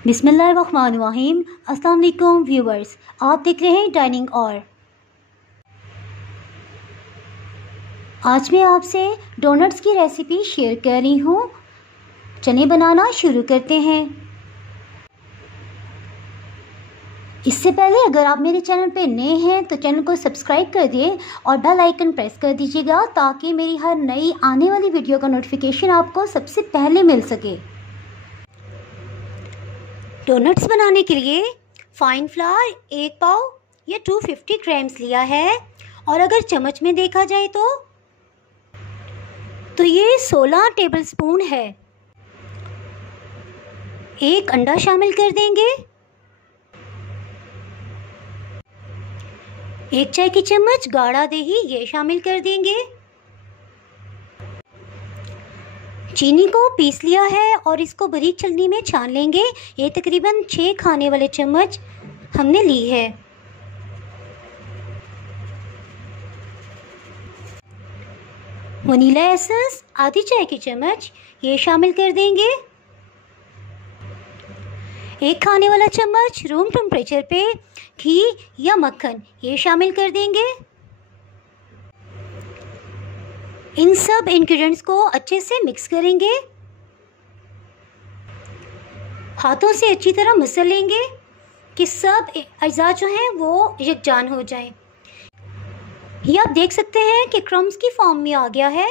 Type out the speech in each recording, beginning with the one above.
बिस्मिल्लाहिर्रहमानिर्रहीम। अस्सलाम वालेकुम व्यूवर्स, आप देख रहे हैं डाइनिंग और। आज मैं आपसे डोनट्स की रेसिपी शेयर कर रही हूँ। चने बनाना शुरू करते हैं। इससे पहले अगर आप मेरे चैनल पे नए हैं तो चैनल को सब्सक्राइब कर दिए और बेल आइकन प्रेस कर दीजिएगा ताकि मेरी हर नई आने वाली वीडियो का नोटिफिकेशन आपको सबसे पहले मिल सके। डोनट्स बनाने के लिए फाइन फ्लावर 1 पाव या 250 ग्राम्स लिया है और अगर चम्मच में देखा जाए तो ये 16 टेबलस्पून है। एक अंडा शामिल कर देंगे। 1 चाय की चम्मच गाढ़ा दही ये शामिल कर देंगे। चीनी को पीस लिया है और इसको बारीक छलनी में छान लेंगे। ये तकरीबन 6 खाने वाले चम्मच हमने ली है। वनीला एसेंस आधी चाय की चम्मच ये शामिल कर देंगे। 1 खाने वाला चम्मच रूम टेम्परेचर पे घी या मक्खन ये शामिल कर देंगे। इन सब इंग्रेडिएंट्स को अच्छे से मिक्स करेंगे। हाथों से अच्छी तरह मसल लेंगे कि सब अज़ा जो हैं वो यकजान हो जाएं। ये आप देख सकते हैं कि क्रम्स की फॉर्म में आ गया है।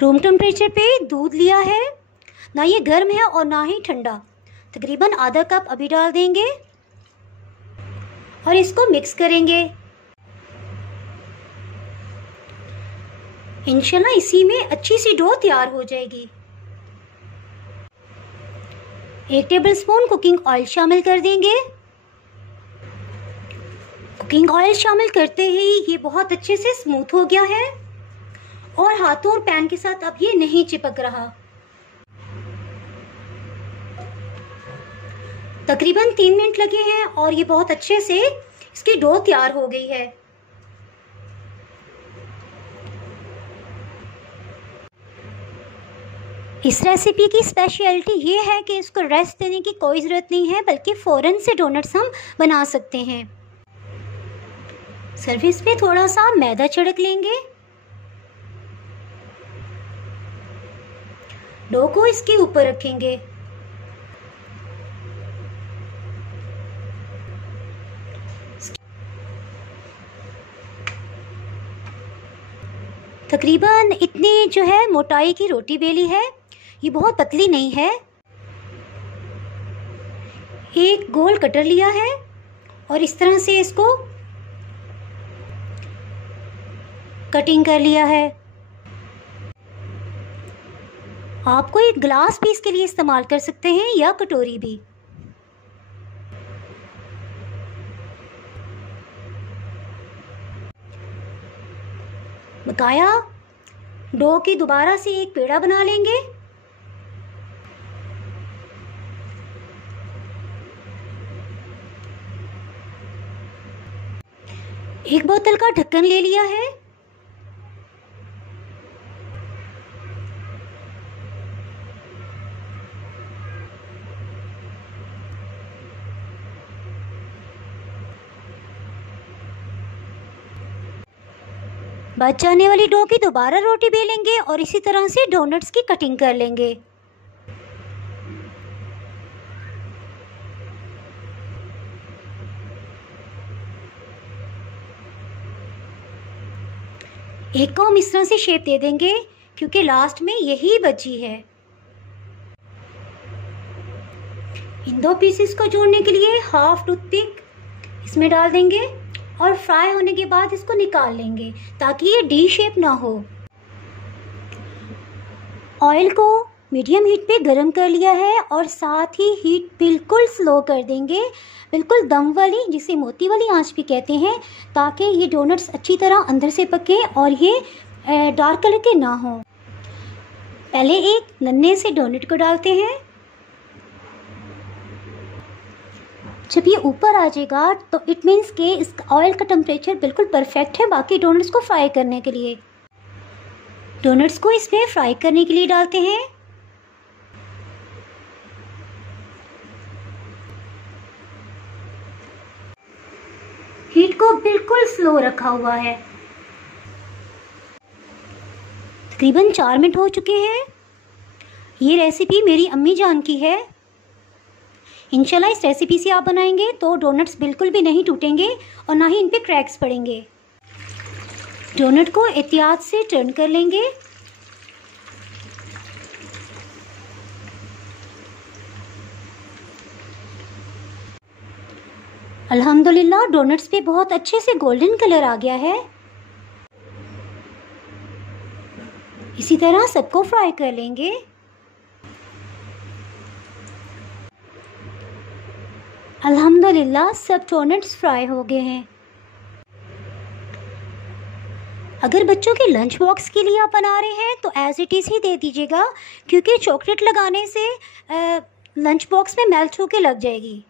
रूम टेम्परेचर पे दूध लिया है, ना ये गर्म है और ना ही ठंडा। तकरीबन आधा कप अभी डाल देंगे और इसको मिक्स करेंगे। इंशाल्लाह इसी में अच्छी सी डो तैयार हो जाएगी। 1 टेबलस्पून कुकिंग ऑयल शामिल कर देंगे। कुकिंग ऑयल शामिल करते ही ये बहुत अच्छे से स्मूथ हो गया है और हाथों और पैन के साथ अब ये नहीं चिपक रहा। तकरीबन 3 मिनट लगे हैं और ये बहुत अच्छे से इसकी डो तैयार हो गई है। इस रेसिपी की स्पेशलिटी ये है कि इसको रेस्ट देने की कोई ज़रूरत नहीं है, बल्कि फ़ौरन से डोनट्स हम बना सकते हैं। सर्विस पे थोड़ा सा मैदा छिड़क लेंगे। डो को इसके ऊपर रखेंगे। तकरीबन इतनी जो है मोटाई की रोटी बेली है, ये बहुत पतली नहीं है। एक गोल कटर लिया है और इस तरह से इसको कटिंग कर लिया है। आपको एक ग्लास भी इसके लिए इस्तेमाल कर सकते हैं या कटोरी भी। बकाया डो की दोबारा से एक पेड़ा बना लेंगे। एक बोतल का ढक्कन ले लिया है। बच जाने वाली डो की दोबारा रोटी बेलेंगे और इसी तरह से डोनट्स की कटिंग कर लेंगे। एक को हम इस तरह से शेप दे देंगे क्योंकि लास्ट में यही बची है। इन 2 पीसेस को जोड़ने के लिए हाफ टूथपिक इसमें डाल देंगे और फ्राई होने के बाद इसको निकाल लेंगे ताकि ये डी शेप ना हो। ऑयल को मीडियम हीट पे गरम कर लिया है और साथ ही हीट बिल्कुल स्लो कर देंगे, बिल्कुल दम वाली, जिसे मोती वाली आंच भी कहते हैं, ताकि ये डोनट्स अच्छी तरह अंदर से पके और ये डार्क कलर के ना हो। पहले एक नन्हे से डोनट को डालते हैं। जब ये ऊपर आ जाएगा तो इट मीन्स कि इस ऑयल का टेम्परेचर बिल्कुल परफेक्ट है बाकी डोनट्स को फ्राई करने के लिए। डोनट्स को इसमें फ्राई करने के लिए डालते हैं। हीट को बिल्कुल स्लो रखा हुआ है। तकरीबन 4 मिनट हो चुके हैं। ये रेसिपी मेरी अम्मी जान की है। इंशाल्लाह इस रेसिपी से आप बनाएंगे तो डोनट्स बिल्कुल भी नहीं टूटेंगे और ना ही इन पे क्रैक्स पड़ेंगे। डोनट को एहतियात से टर्न कर लेंगे। अल्हम्दुलिल्लाह डोनट्स पे बहुत अच्छे से गोल्डन कलर आ गया है। इसी तरह सबको फ्राई कर लेंगे। अल्हम्दुलिल्लाह सब डोनट्स फ्राई हो गए हैं। अगर बच्चों के लंच बॉक्स के लिए आप बना रहे हैं तो एज इट इज़ ही दे दीजिएगा, क्योंकि चॉकलेट लगाने से लंच बॉक्स में मेल्ट होके लग जाएगी।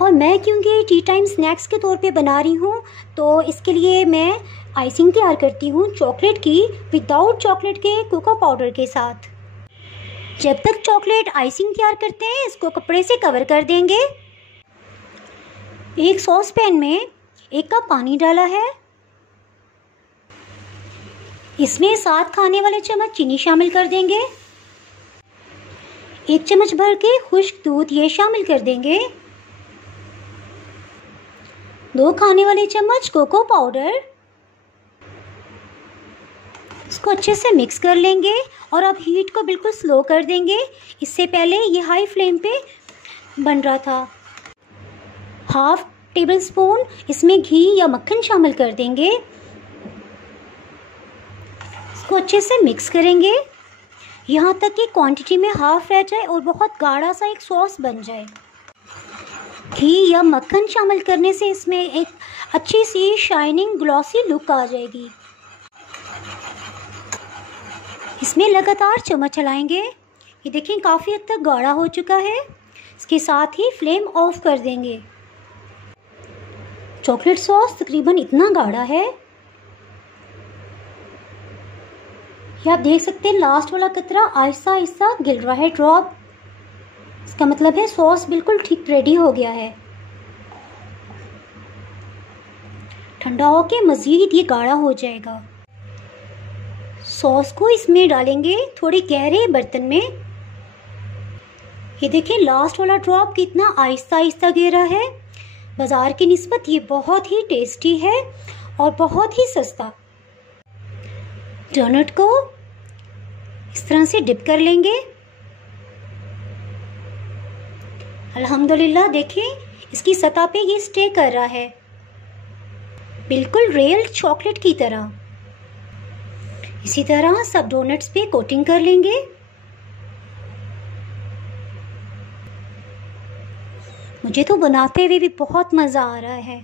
और मैं क्योंकि टी टाइम स्नैक्स के तौर पे बना रही हूँ तो इसके लिए मैं आइसिंग तैयार करती हूँ चॉकलेट की, विदाउट चॉकलेट के कोको पाउडर के साथ। जब तक चॉकलेट आइसिंग तैयार करते हैं इसको कपड़े से कवर कर देंगे। एक सॉस पैन में 1 कप पानी डाला है। इसमें 7 खाने वाले चम्मच चीनी शामिल कर देंगे। 1 चम्मच भर के खुश्क दूध ये शामिल कर देंगे। 2 खाने वाले चम्मच कोको पाउडर। इसको अच्छे से मिक्स कर लेंगे और अब हीट को बिल्कुल स्लो कर देंगे। इससे पहले ये हाई फ्लेम पे बन रहा था। 1/2 टेबल स्पून इसमें घी या मक्खन शामिल कर देंगे। इसको अच्छे से मिक्स करेंगे यहाँ तक कि क्वांटिटी में हाफ रह जाए और बहुत गाढ़ा सा एक सॉस बन जाए। घी या मक्खन शामिल करने से इसमें एक अच्छी सी शाइनिंग ग्लॉसी लुक आ जाएगी। इसमें लगातार चम्मच चलाएंगे। ये देखें काफ़ी हद तक गाढ़ा हो चुका है। इसके साथ ही फ्लेम ऑफ कर देंगे। चॉकलेट सॉस तकरीबन इतना गाढ़ा है, ये आप देख सकते हैं लास्ट वाला कतरा आहिस्ता आहिस्ता गिर रहा है, ड्रॉप। इसका मतलब है सॉस बिल्कुल ठीक रेडी हो गया है। ठंडा होके मज़ीद ये गाढ़ा हो जाएगा। सॉस को इसमें डालेंगे थोड़े गहरे बर्तन में। ये देखें लास्ट वाला ड्रॉप कितना आहिस्ता आहिस्ता गिर रहा है। बाज़ार की निस्बत ये बहुत ही टेस्टी है और बहुत ही सस्ता। डोनट को इस तरह से डिप कर लेंगे। अल्हम्दुलिल्लाह देखें इसकी सतह पे ये स्टे कर रहा है, बिल्कुल रियल चॉकलेट की तरह। इसी तरह सब डोनट्स पे कोटिंग कर लेंगे। मुझे तो बनाते हुए भी बहुत मज़ा आ रहा है।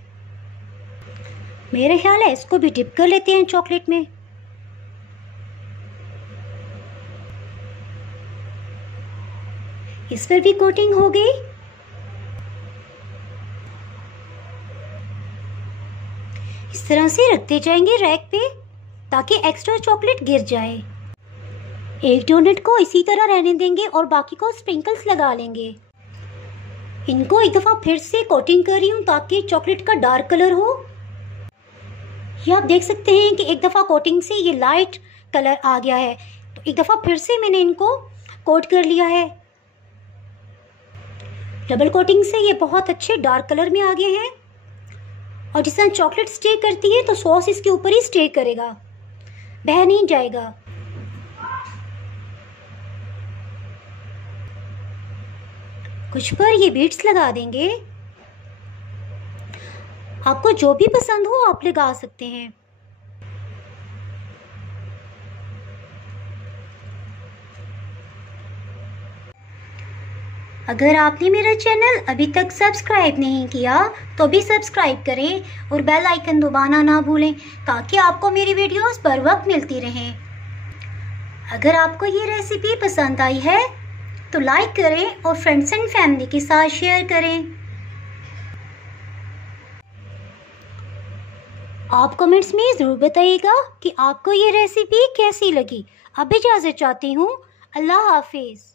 मेरे ख्याल है इसको भी डिप कर लेते हैं चॉकलेट में। इस पर भी कोटिंग हो गई। इस तरह से रखते जाएंगे रैक पे ताकि एक्स्ट्रा चॉकलेट गिर जाए। एक डोनट को इसी तरह रहने देंगे और बाकी को स्प्रिंकल्स लगा लेंगे। इनको एक दफ़ा फिर से कोटिंग कर रही हूँ ताकि चॉकलेट का डार्क कलर हो। ये आप देख सकते हैं कि एक दफ़ा कोटिंग से ये लाइट कलर आ गया है, तो एक दफ़ा फिर से मैंने इनको कोट कर लिया है। डबल कोटिंग से ये बहुत अच्छे डार्क कलर में आ गए हैं। और जिस तरह चॉकलेट स्टे करती है तो सॉस इसके ऊपर ही स्टे करेगा, बह नहीं जाएगा। कुछ पर ये बीट्स लगा देंगे। आपको जो भी पसंद हो आप लगा सकते हैं। अगर आपने मेरा चैनल अभी तक सब्सक्राइब नहीं किया तो भी सब्सक्राइब करें और बेल आइकन दबाना ना भूलें ताकि आपको मेरी वीडियोस बर वक्त मिलती रहें। अगर आपको ये रेसिपी पसंद आई है तो लाइक करें और फ्रेंड्स एंड फैमिली के साथ शेयर करें। आप कमेंट्स में ज़रूर बताइएगा कि आपको ये रेसिपी कैसी लगी। अब इजाज़त चाहती हूँ। अल्लाह हाफिज़।